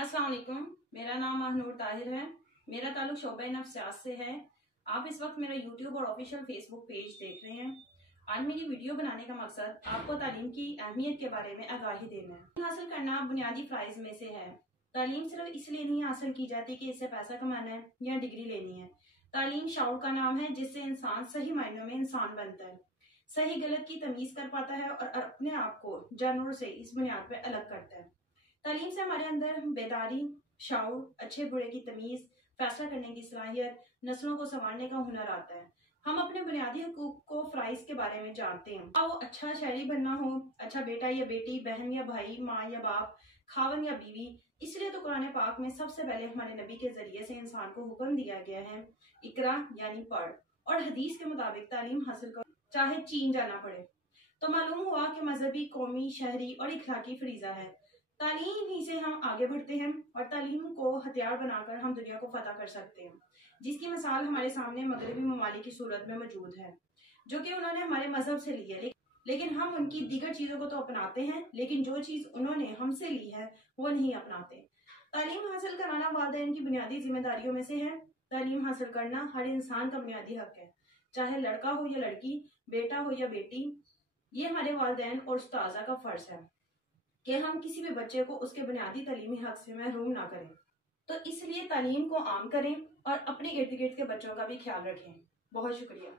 अस्सलाम वालेकुम। मेरा नाम महनूर ताहिर है। मेरा ताल्लुक शोबे नफ्सियात से है। आप इस वक्त मेरा यूट्यूब और ऑफिशियल फेसबुक पेज देख रहे हैं। आज मेरी वीडियो बनाने का मकसद आपको तालीम की अहमियत के बारे में आगाही देना है। हासिल करना बुनियादी फ़राइज़ में से है। तालीम सिर्फ इसलिए नहीं हासिल की जाती कि इससे पैसा कमाना है या डिग्री लेनी है। तालीम शऊर का नाम है, जिससे इंसान सही मायनों में इंसान बनता है, सही गलत की तमीज़ कर पाता है और अपने आप को जानवरों से इस बुनियाद पर अलग करता है। तालीम से हमारे अंदर बेदारी, शऊर, अच्छे बुरे की तमीज़, फैसला करने की सलाहियत, नस्लों को संवारने का हुनर आता है। हम अपने बुनियादी हकूक को फ़राइज़ के बारे में जानते हैं। वो अच्छा शहरी बनना हो, अच्छा बेटा या बेटी, बहन या भाई, माँ या बाप, खावन या बीवी। इसलिए तो कुरान पाक में सबसे पहले हमारे नबी के जरिए से इंसान को हुक्म दिया गया है, इकरा यानी पढ़, और हदीस के मुताबिक तालीम हासिल कर, चाहे चीन जाना पड़े। तो मालूम हुआ कि मजहबी, कौमी, शहरी और इखलाकी फरीजा है। तालीम ही से हम आगे बढ़ते हैं और तालीम को हथियार बनाकर हम दुनिया को फतह कर सकते हैं, जिसकी मिसाल हमारे सामने मगरबी ममालिक की सूरत में मौजूद है, जो कि उन्होंने हमारे मजहब से ली है। लेकिन हम उनकी दीगर चीज़ों को तो अपनाते हैं, लेकिन जो चीज़ उन्होंने हमसे ली है वो नहीं अपनाते। तालीम हासिल कराना वालिदैन की बुनियादी जिम्मेदारियों में से है। तालीम हासिल करना हर इंसान का बुनियादी हक है, चाहे लड़का हो या लड़की, बेटा हो या बेटी। ये हमारे वालिदैन और उस्ताज़ा का फ़र्ज है कि हम किसी भी बच्चे को उसके बुनियादी तालीमी हक से महरूम ना करें। तो इसलिए तालीम को आम करें और अपने इर्द गिर्द के बच्चों का भी ख्याल रखें। बहुत शुक्रिया।